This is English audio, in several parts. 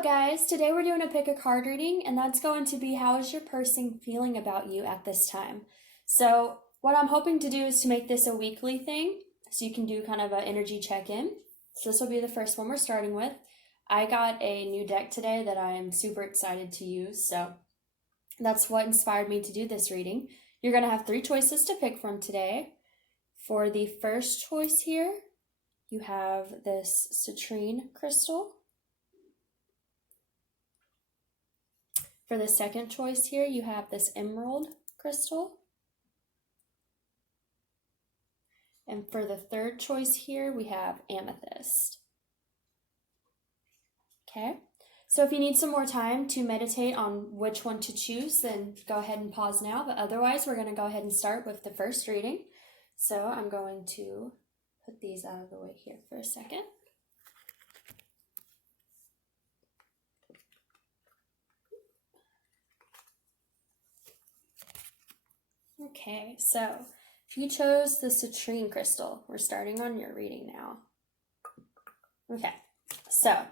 Hello guys, today we're doing a pick a card reading, and that's going to be how is your person feeling about you at this time. So what I'm hoping to do is to make this a weekly thing, so you can do kind of an energy check-in. So this will be the first one we're starting with. I got a new deck today that I'm super excited to use, so that's what inspired me to do this reading. You're going to have 3 choices to pick from today. For the first choice here, you have this citrine crystal. For the second choice here, you have this emerald crystal. And for the third choice here, we have amethyst. Okay, so if you need some more time to meditate on which one to choose, then go ahead and pause now. But otherwise, we're going to go ahead and start with the first reading. So I'm going to put these out of the way here for a second. Okay, so if you chose the citrine crystal, we're starting on your reading now. Okay, so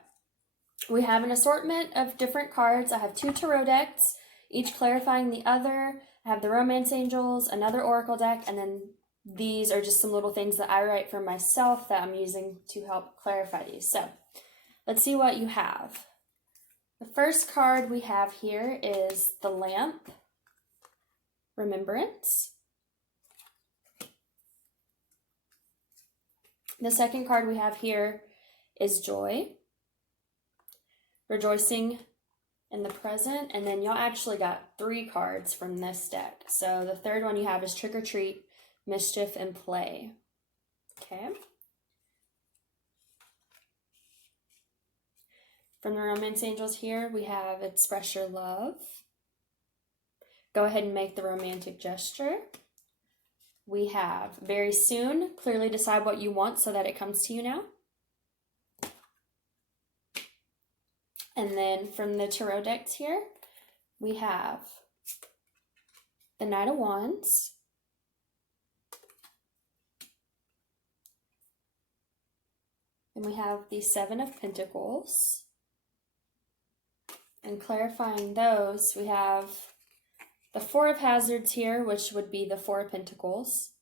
we have an assortment of different cards. I have 2 tarot decks, each clarifying the other. I have the romance angels, another oracle deck, and then these are just some little things that I write for myself that I'm using to help clarify these. So let's see what you have. The first card we have here is the lamp. Remembrance. The second card we have here is joy. Rejoicing in the present. And then y'all actually got 3 cards from this deck. So the third one you have is trick or treat, mischief, and play. Okay. From the romance angels here, we have express your love. Go ahead and make the romantic gesture. We have very soon, clearly decide what you want so that it comes to you now. And then from the tarot decks here, we have the Knight of Wands. And we have the 7 of Pentacles. And clarifying those, we have the 4 of Hazards here, which would be the 4 of Pentacles,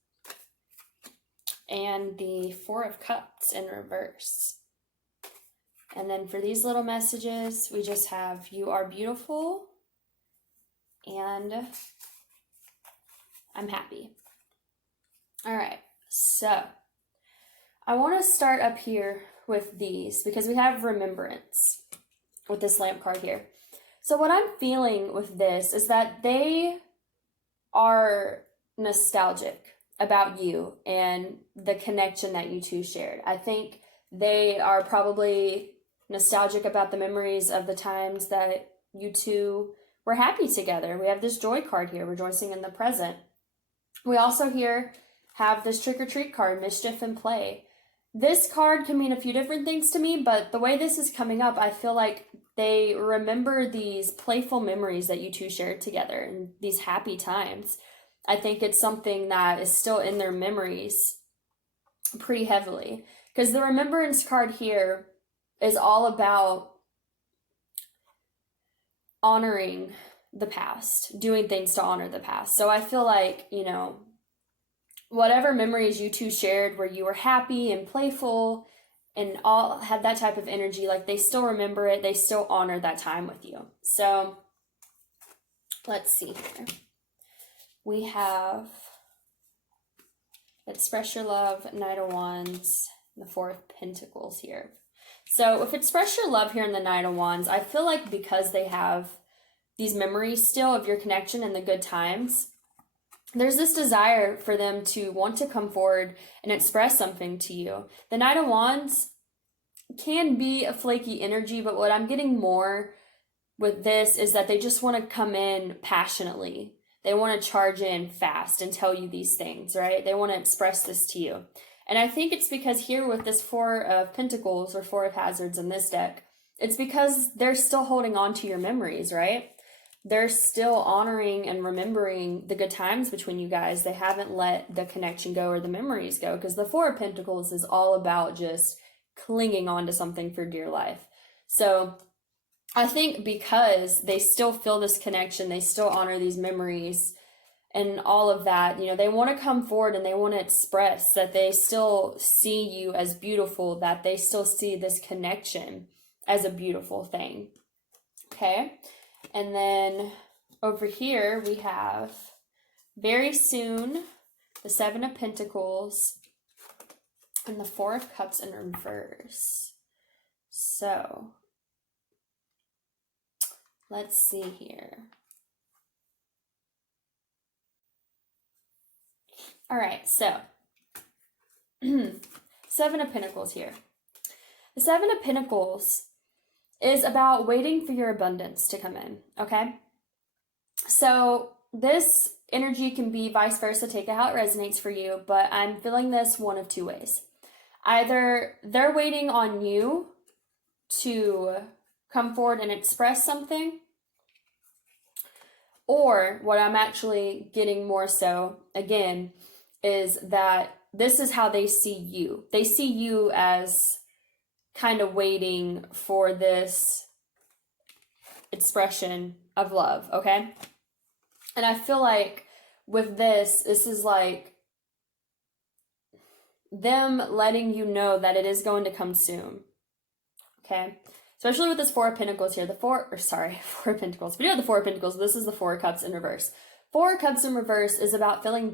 and the 4 of Cups in reverse. And then for these little messages, we just have you are beautiful and I'm happy. All right, so I want to start up here with these because we have remembrance with this lamp card here. So what I'm feeling with this is that they are nostalgic about you and the connection that you two shared. I think they are probably nostalgic about the memories of the times that you two were happy together. We have this joy card here, rejoicing in the present. We also here have this trick or treat card, mischief and play. This card can mean a few different things to me, but the way this is coming up, I feel like they remember these playful memories that you two shared together and these happy times. I think it's something that is still in their memories pretty heavily. Because the remembrance card here is all about honoring the past, doing things to honor the past. So I feel like, you know, whatever memories you two shared where you were happy and playful and all had that type of energy, like they still remember it, they still honor that time with you. So let's see here. We have express your love, Knight of Wands, and the 4 of Pentacles here. So if express your love here in the Knight of Wands, I feel like because they have these memories still of your connection and the good times, there's this desire for them to want to come forward and express something to you. The Knight of Wands can be a flaky energy, but what I'm getting more with this is that they just want to come in passionately. They want to charge in fast and tell you these things, right? They want to express this to you. And I think it's because here with this 4 of Pentacles or 4 of Hazards in this deck, it's because they're still holding on to your memories, right? They're still honoring and remembering the good times between you guys. They haven't let the connection go or the memories go, because the 4 of Pentacles is all about just clinging on to something for dear life. So I think because they still feel this connection, they still honor these memories and all of that, you know, they want to come forward and they want to express that they still see you as beautiful, that they still see this connection as a beautiful thing. Okay. And then over here we have very soon the Seven of Pentacles and the Four of Cups in reverse. So let's see here. All right, so Seven of Pentacles here. The Seven of Pentacles is about waiting for your abundance to come in, okay? So this energy can be vice versa, take it how it resonates for you, but I'm feeling this one of two ways. Either they're waiting on you to come forward and express something, or what I'm actually getting more so, again, is that this is how they see you. They see you as kind of waiting for this expression of love, okay? And I feel like with this is like them letting you know that it is going to come soon, okay? Especially with this Four of Pentacles here. Four of Pentacles. We do have the Four of Pentacles. This is the Four of Cups in reverse. Four of Cups in reverse is about feeling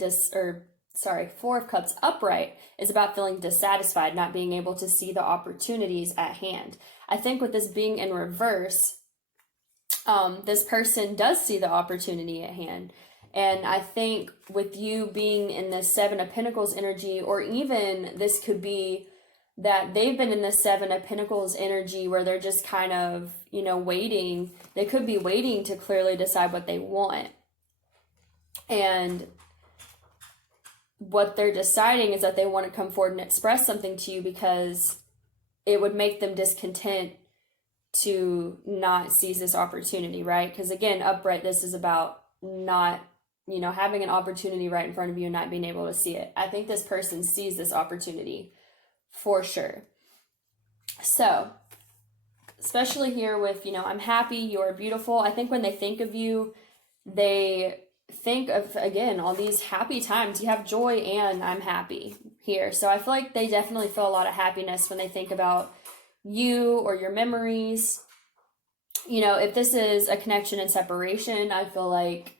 Four of Cups upright is about feeling dissatisfied, not being able to see the opportunities at hand. I think with this being in reverse, this person does see the opportunity at hand. And I think with you being in the Seven of Pentacles energy, or even this could be that they've been in the Seven of Pentacles energy where they're just kind of, you know, waiting. They could be waiting to clearly decide what they want. And what they're deciding is that they want to come forward and express something to you because it would make them discontent to not seize this opportunity, right? Because again, upright, this is about not, you know, having an opportunity right in front of you and not being able to see it. I think this person sees this opportunity for sure. So, especially here with, you know, I'm happy, you're beautiful. I think when they think of you, they think of, again, all these happy times. You have joy and I'm happy here. So I feel like they definitely feel a lot of happiness when they think about you or your memories. You know, if this is a connection and separation, I feel like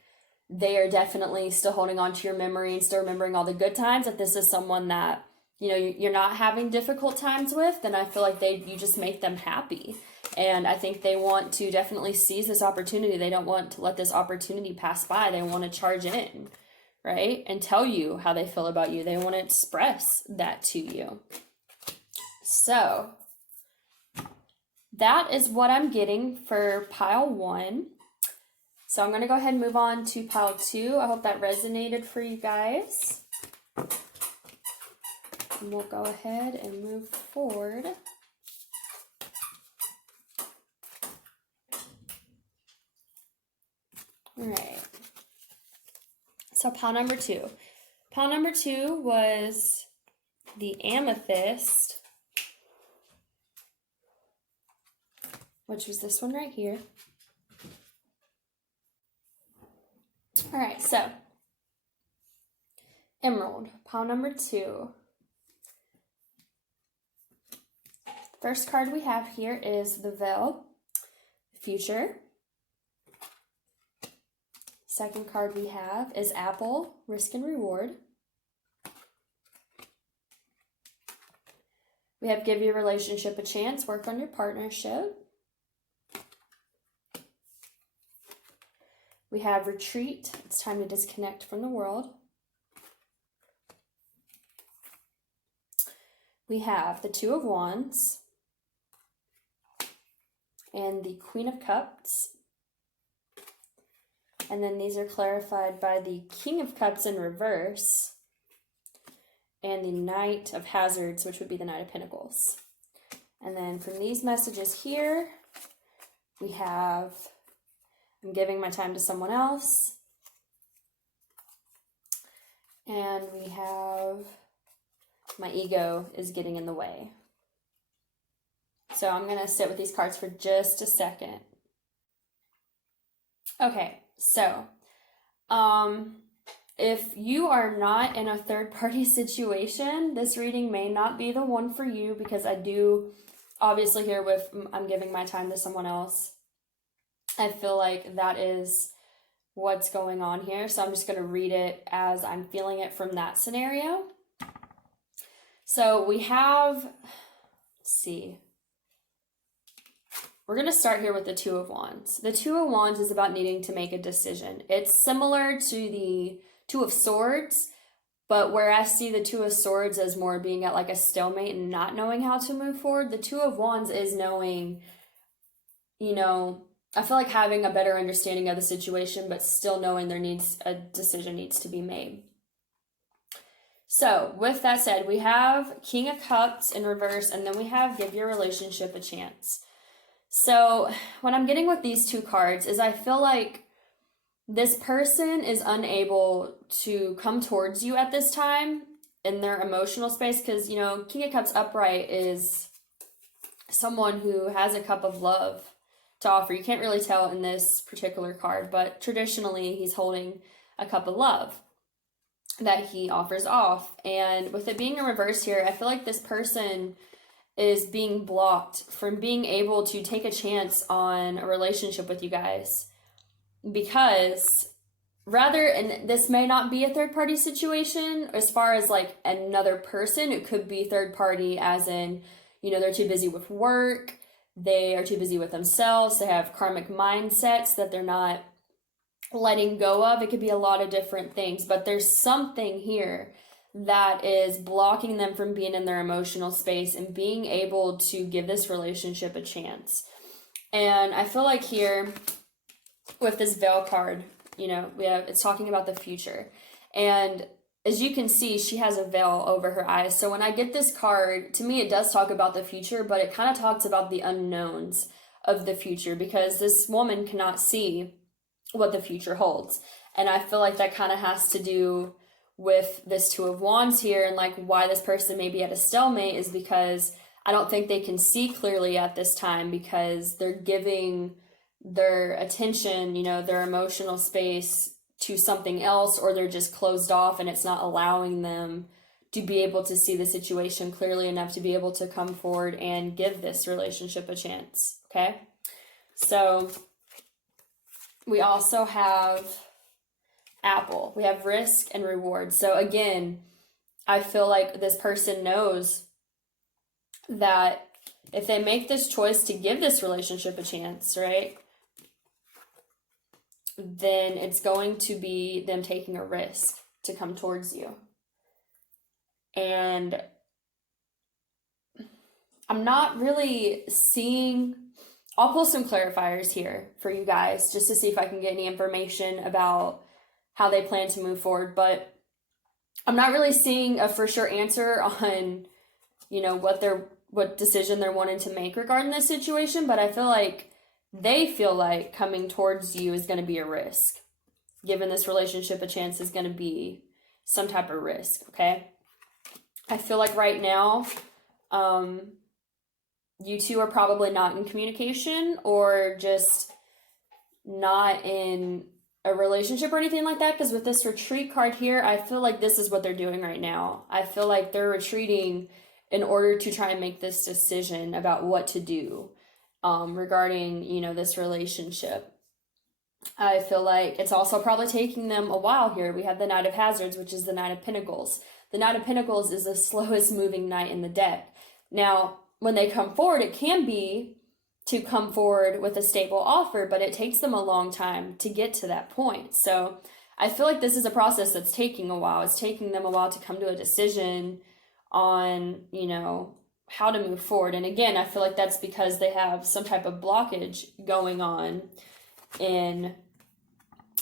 they are definitely still holding on to your memory and still remembering all the good times. If this is someone that, you know, you're not having difficult times with, then I feel like you just make them happy. And I think they want to definitely seize this opportunity. They don't want to let this opportunity pass by. They want to charge in, right? And tell you how they feel about you. They want to express that to you. So that is what I'm getting for pile 1. So I'm going to go ahead and move on to pile 2. I hope that resonated for you guys. And we'll go ahead and move forward. All right. So pile number 2. Pile number 2 was the amethyst, which was this one right here. All right, so emerald, pile number 2. First card we have here is the Veil, Future. Second card we have is Apple, Risk and Reward. We have Give Your Relationship a Chance, Work on Your Partnership. We have Retreat, It's Time to Disconnect from the World. We have the Two of Wands and the Queen of Cups. And then these are clarified by the King of Cups in reverse and the Knight of Hazards, which would be the Knight of Pentacles. And then from these messages here, we have I'm giving my time to someone else. And we have my ego is getting in the way. So I'm going to sit with these cards for just a second. Okay, so if you are not in a third party situation, this reading may not be the one for you, because I do obviously here with I'm giving my time to someone else. I feel like that is what's going on here. So I'm just going to read it as I'm feeling it from that scenario. So we have, let's see. We're going to start here with the Two of Wands. The Two of Wands is about needing to make a decision. It's similar to the Two of Swords, but where I see the Two of Swords as more being at like a stalemate and not knowing how to move forward, the Two of Wands is knowing, you know, I feel like having a better understanding of the situation, but still knowing a decision needs to be made. So with that said, we have King of Cups in reverse, and then we have Give Your Relationship a Chance. So what I'm getting with these two cards is I feel like this person is unable to come towards you at this time in their emotional space, because, you know, King of Cups upright is someone who has a cup of love to offer. You can't really tell in this particular card, but traditionally he's holding a cup of love that he offers off. And with it being in reverse here, I feel like this person is being blocked from being able to take a chance on a relationship with you guys, because and this may not be a third party situation as far as like another person. It could be third party as in, you know, they're too busy with work, they are too busy with themselves, they have karmic mindsets that they're not letting go of. It could be a lot of different things, but there's something here that is blocking them from being in their emotional space and being able to give this relationship a chance. And I feel like here with this Veil card, you know, it's talking about the future. And as you can see, she has a veil over her eyes. So when I get this card, to me, it does talk about the future, but it kind of talks about the unknowns of the future, because this woman cannot see what the future holds. And I feel like that kind of has to do with this Two of Wands here, and like why this person may be at a stalemate is because I don't think they can see clearly at this time, because they're giving their attention, you know, their emotional space to something else, or they're just closed off and it's not allowing them to be able to see the situation clearly enough to be able to come forward and give this relationship a chance. Okay, so we also have Apple. We have risk and reward. So again, I feel like this person knows that if they make this choice to give this relationship a chance, right, then it's going to be them taking a risk to come towards you. And I'm not really seeing, I'll pull some clarifiers here for you guys just to see if I can get any information about how they plan to move forward, but I'm not really seeing a for sure answer on, you know, what decision they're wanting to make regarding this situation, but I feel like they feel like coming towards you is going to be a risk. Giving this relationship a chance is going to be some type of risk, okay? I feel like right now, you two are probably not in communication, or just not in a relationship or anything like that, because with this retreat card here, I feel like this is what they're doing right now. I feel like they're retreating in order to try and make this decision about what to do regarding, you know, this relationship. I feel like it's also probably taking them a while here. We have the Knight of Hazards, which is the Knight of Pentacles. The Knight of Pentacles is the slowest moving knight in the deck. Now, when they come forward, it can be to come forward with a stable offer, but it takes them a long time to get to that point. So I feel like this is a process that's taking a while. It's taking them a while to come to a decision on, you know, how to move forward. And again, I feel like that's because they have some type of blockage going on in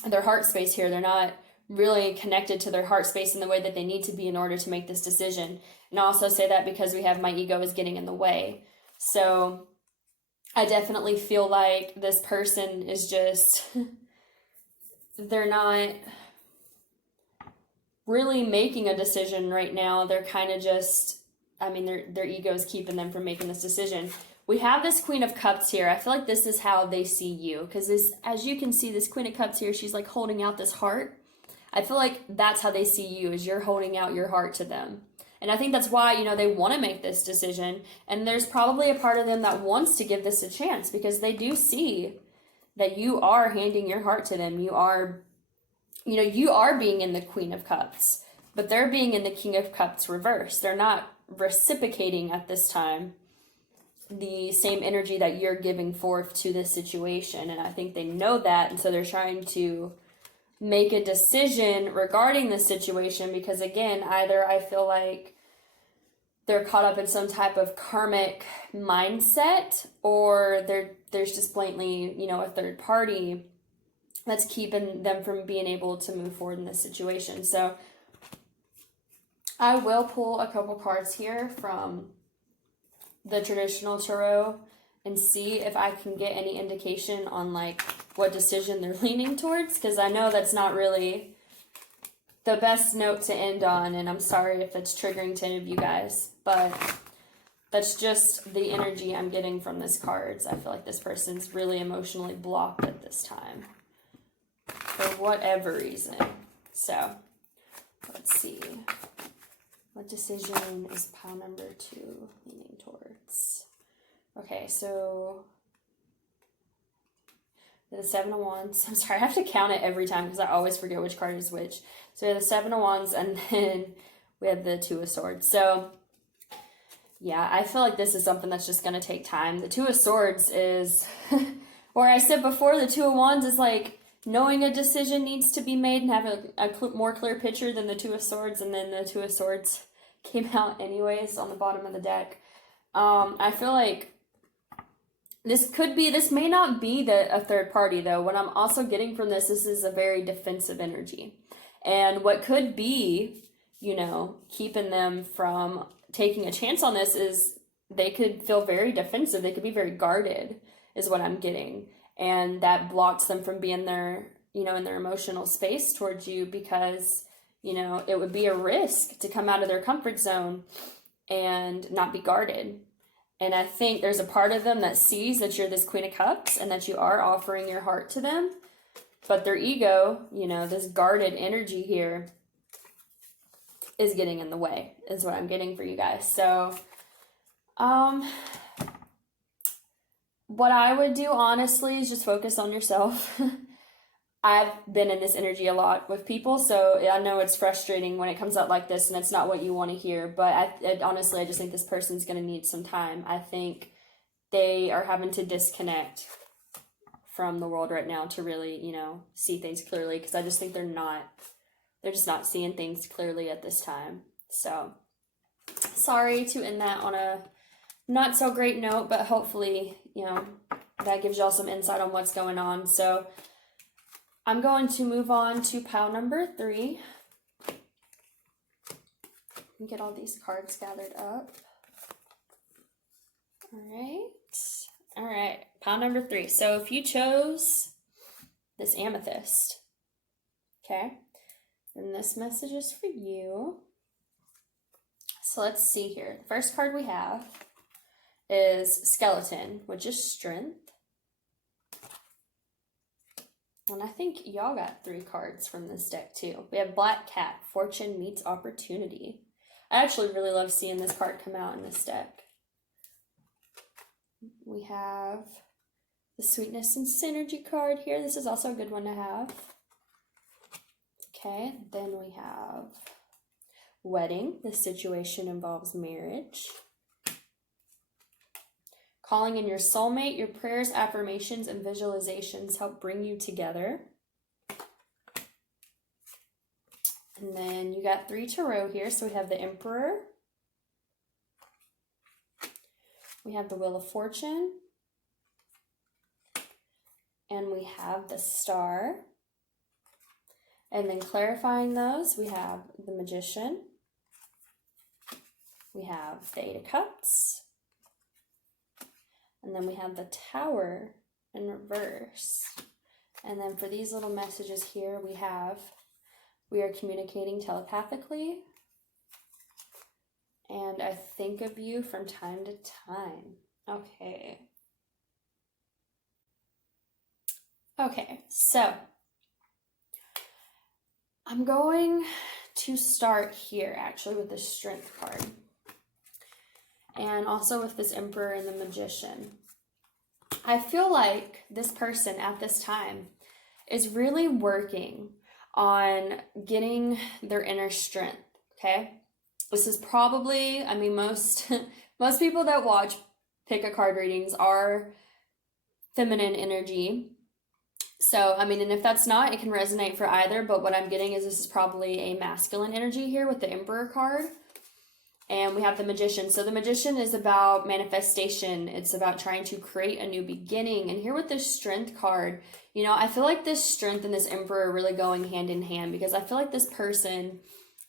their heart space here. They're not really connected to their heart space in the way that they need to be in order to make this decision. And I also say that because we have my ego is getting in the way. So I definitely feel like this person is just, they're not really making a decision right now. They're kind of just, I mean, their ego is keeping them from making this decision. we have this Queen of Cups here. I feel like this is how they see you. Because as you can see, this Queen of Cups here, she's like holding out this heart. I feel like that's how they see you, is you're holding out your heart to them. And I think that's why, you know, they want to make this decision. And there's probably a part of them that wants to give this a chance because they do see that you are handing your heart to them. You are, you know, you are being in the Queen of Cups, but they're being in the King of Cups reverse. They're not reciprocating at this time the same energy that you're giving forth to this situation. And I think they know that. And so they're trying to make a decision regarding the situation because, again, either I feel like they're caught up in some type of karmic mindset, or there's just blatantly, you know, a third party that's keeping them from being able to move forward in this situation. So I will pull a couple cards here from the traditional tarot and see if I can get any indication on like what decision they're leaning towards, because I know that's not really the best note to end on, and I'm sorry if it's triggering to any of you guys, but that's just the energy I'm getting from this cards. I feel like this person's really emotionally blocked at this time for whatever reason. So let's see. What decision is pile number 2 leaning towards? Okay, so the 7 of Wands. I'm sorry, I have to count it every time because I always forget which card is which. So we have the 7 of Wands, and then we have the 2 of Swords. So yeah, I feel like this is something that's just going to take time. The 2 of Swords is, where I said before, the 2 of Wands is like knowing a decision needs to be made and have a more clear picture than the 2 of Swords, and then the 2 of Swords came out anyways on the bottom of the deck. I feel like this may not be a third party, though. What I'm also getting from this is a very defensive energy. And what could be, you know, keeping them from taking a chance on this is they could feel very defensive. They could be very guarded, is what I'm getting. And that blocks them from being there, you know, in their emotional space towards you because, you know, it would be a risk to come out of their comfort zone and not be guarded. And I think there's a part of them that sees that you're this Queen of Cups and that you are offering your heart to them. But their ego, you know, this guarded energy here is getting in the way, is what I'm getting for you guys. So, what I would do, honestly, is just focus on yourself. I've been in this energy a lot with people, so I know it's frustrating when it comes out like this and it's not what you want to hear, but honestly, I just think this person's going to need some time. I think they are having to disconnect from the world right now to really, you know, see things clearly, because I just think they're just not seeing things clearly at this time. So, sorry to end that on a not so great note, but hopefully, you know, that gives y'all some insight on what's going on. So, I'm going to move on to pile number 3. And get all these cards gathered up. All right, pile number 3. So if you chose this amethyst, okay, then this message is for you. So let's see here. The first card we have is Skeleton, which is strength. And I think y'all got 3 cards from this deck too. We have Black Cat, Fortune Meets Opportunity. I actually really love seeing this card come out in this deck. We have the Sweetness and Synergy card here. This is also a good one to have. Okay, then we have Wedding. This situation involves marriage. Calling in your soulmate, your prayers, affirmations, and visualizations help bring you together. And then you got 3 tarot here. So we have the Emperor. We have the Wheel of Fortune. And we have the Star. And then clarifying those, we have the Magician. We have the 8 of Cups. And then we have the Tower in reverse. And then for these little messages here, we are communicating telepathically. And I think of you from time to time. Okay. Okay, so I'm going to start here actually with the Strength card. And also with this Emperor and the Magician. I feel like this person at this time is really working on getting their inner strength, okay? This is probably, I mean, most people that watch pick a card readings are feminine energy. So, I mean, and if that's not, it can resonate for either, but what I'm getting is this is probably a masculine energy here with the Emperor card. And we have the Magician. So the Magician is about manifestation. It's about trying to create a new beginning. And here with this Strength card, you know, I feel like this Strength and this Emperor are really going hand in hand, because I feel like this person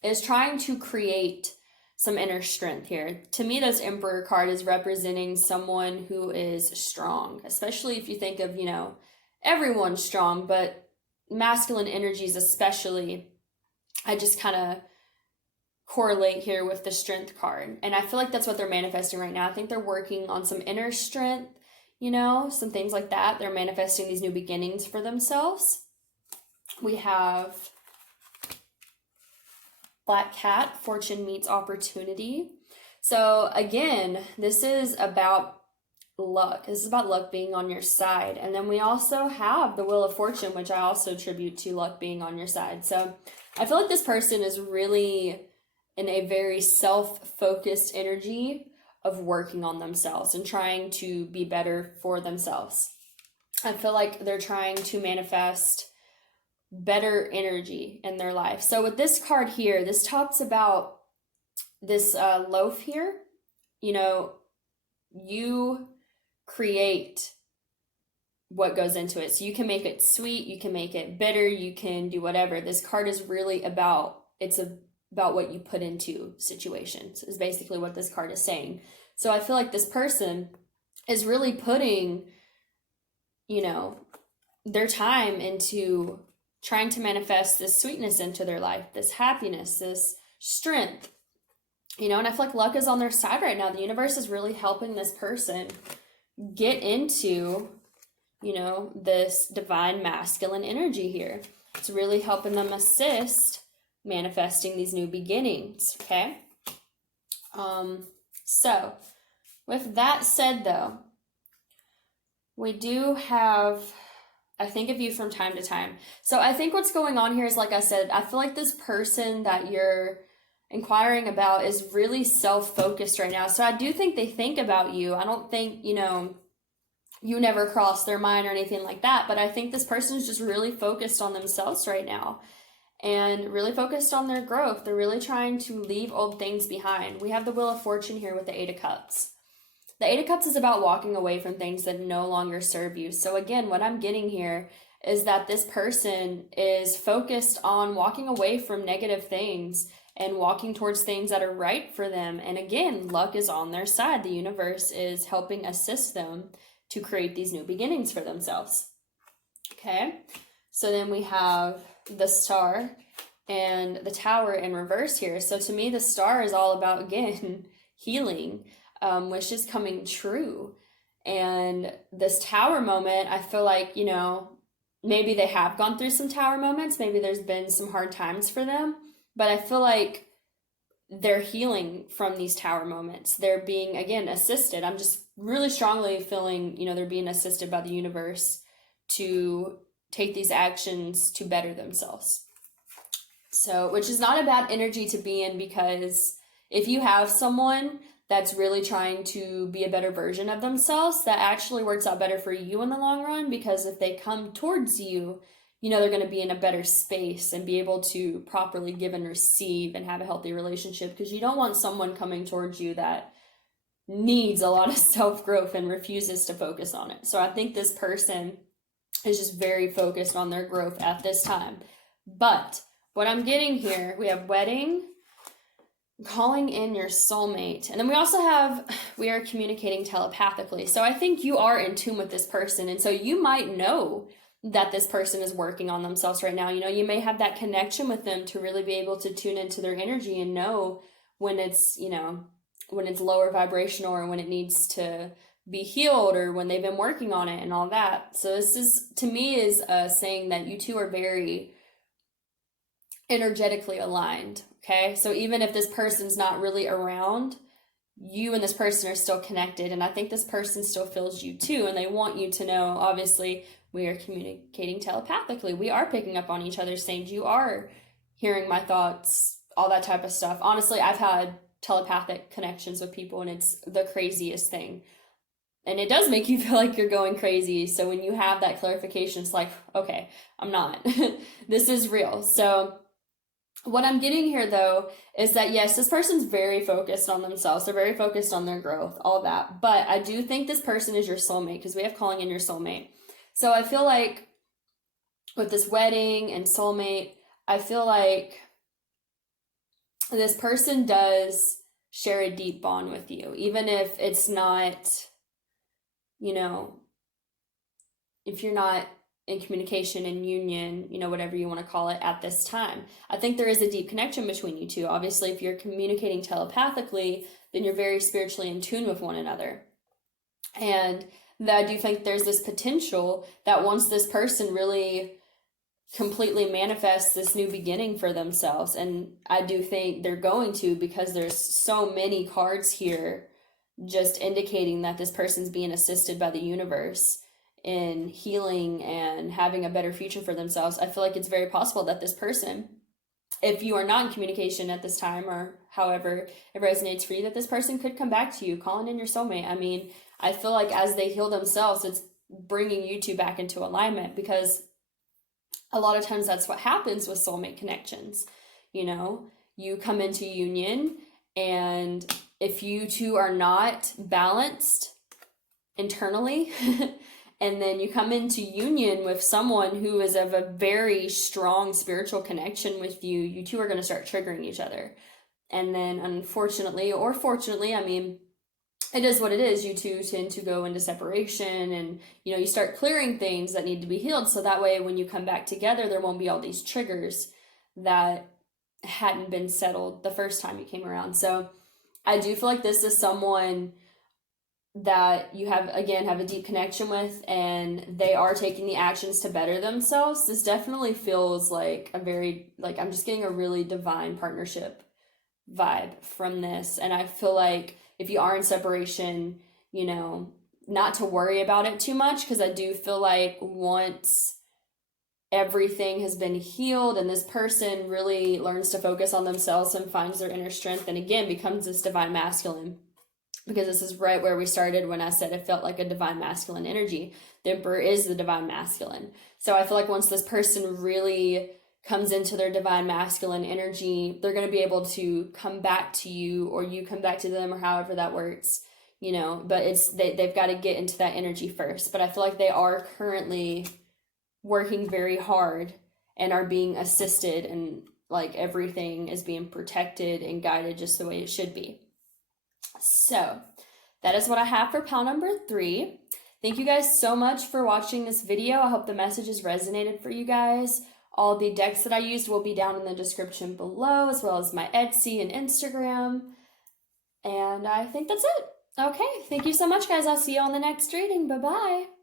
is trying to create some inner strength here. To me, this Emperor card is representing someone who is strong, especially if you think of, you know, everyone's strong, but masculine energies especially, I just kind of correlate here with the Strength card. And I feel like that's what they're manifesting right now. I think they're working on some inner strength, you know, some things like that. They're manifesting these new beginnings for themselves. We have Black Cat, Fortune meets opportunity. So again, this is about luck. This is about luck being on your side. And then we also have the Wheel of Fortune, which I also attribute to luck being on your side. So I feel like this person is really in a very self-focused energy of working on themselves and trying to be better for themselves. I feel like they're trying to manifest better energy in their life. So with this card here, this talks about this loaf here. You know, you create what goes into it. So you can make it sweet, you can make it bitter, you can do whatever. This card is really about, about what you put into situations, is basically what this card is saying. So I feel like this person is really putting, you know, their time into trying to manifest this sweetness into their life, this happiness, this strength, you know, and I feel like luck is on their side right now. The universe is really helping this person get into, you know, this divine masculine energy here. It's really helping them assist manifesting these new beginnings, okay? So with that said though, we do have, I think of you from time to time. So I think what's going on here is, like I said, I feel like this person that you're inquiring about is really self-focused right now. So I do think they think about you. I don't think, you know, you never cross their mind or anything like that, but I think this person is just really focused on themselves right now and really focused on their growth. They're really trying to leave old things behind. We have the Wheel of Fortune here with the Eight of Cups. The Eight of Cups is about walking away from things that no longer serve you. So again, what I'm getting here is that this person is focused on walking away from negative things and walking towards things that are right for them. And again, luck is on their side. The universe is helping assist them to create these new beginnings for themselves. Okay, so then we have the Star and the Tower in reverse here. So to me, the Star is all about, again, healing, wishes coming true. And this Tower moment, I feel like, you know, maybe they have gone through some Tower moments. Maybe there's been some hard times for them. But I feel like they're healing from these Tower moments. They're being, again, assisted. I'm just really strongly feeling, you know, they're being assisted by the universe to take these actions to better themselves. So, which is not a bad energy to be in, because if you have someone that's really trying to be a better version of themselves, that actually works out better for you in the long run, because if they come towards you, you know, they're going to be in a better space and be able to properly give and receive and have a healthy relationship, because you don't want someone coming towards you that needs a lot of self-growth and refuses to focus on it. So I think this person is just very focused on their growth at this time. But what I'm getting here, we have wedding, calling in your soulmate. And then we also have, we are communicating telepathically. So I think you are in tune with this person. And so you might know that this person is working on themselves right now. You know, you may have that connection with them to really be able to tune into their energy and know when it's, you know, when it's lower vibrational or when it needs to be healed or when they've been working on it and all that. So this is, to me, is saying that you two are very energetically aligned. Okay, so even if this person's not really around, you and this person are still connected, and I think this person still feels you too, and they want you to know, obviously, we are communicating telepathically. We are picking up on each other's things. You are hearing my thoughts, all that type of stuff. Honestly, I've had telepathic connections with people, and it's the craziest thing. And it does make you feel like you're going crazy. So when you have that clarification, it's like, okay, I'm not. This is real. So what I'm getting here, though, is that yes, this person's very focused on themselves. They're very focused on their growth, all that. But I do think this person is your soulmate, because we have calling in your soulmate. So I feel like with this wedding and soulmate, I feel like this person does share a deep bond with you, even if it's not, you know, if you're not in communication and union, you know, whatever you want to call it at this time. I think there is a deep connection between you two. Obviously, if you're communicating telepathically, then you're very spiritually in tune with one another. And I do think there's this potential that once this person really completely manifests this new beginning for themselves, and I do think they're going to, because there's so many cards here just indicating that this person's being assisted by the universe in healing and having a better future for themselves. I feel like it's very possible that this person, if you are not in communication at this time, or however it resonates for you, that this person could come back to you, calling in your soulmate. I mean, I feel like as they heal themselves, it's bringing you two back into alignment, because a lot of times that's what happens with soulmate connections. You know, you come into union, and if you two are not balanced internally, and then you come into union with someone who is of a very strong spiritual connection with you, you two are going to start triggering each other. And then unfortunately, or fortunately, I mean, it is what it is, you two tend to go into separation, and, you know, you start clearing things that need to be healed. So that way, when you come back together, there won't be all these triggers that hadn't been settled the first time you came around. So I do feel like this is someone that you have a deep connection with, and they are taking the actions to better themselves. This definitely feels like a very, like, I'm just getting a really divine partnership vibe from this. And I feel like if you are in separation, you know, not to worry about it too much, because I do feel like once everything has been healed and this person really learns to focus on themselves and finds their inner strength, and again becomes this divine masculine, because this is right where we started when I said it felt like a divine masculine energy. The Emperor is the divine masculine. So I feel like once this person really comes into their divine masculine energy, they're going to be able to come back to you, or you come back to them, or however that works, you know, but they've got to get into that energy first. But I feel like they are currently working very hard and are being assisted, and like everything is being protected and guided just the way it should be. So that is what I have for pile number 3. Thank you guys so much for watching this video. I hope the messages resonated for you guys. All the decks that I used will be down in the description below, as well as my Etsy and Instagram. And I think that's it. Okay, thank you so much, guys. I'll see you on the next reading. Bye-bye.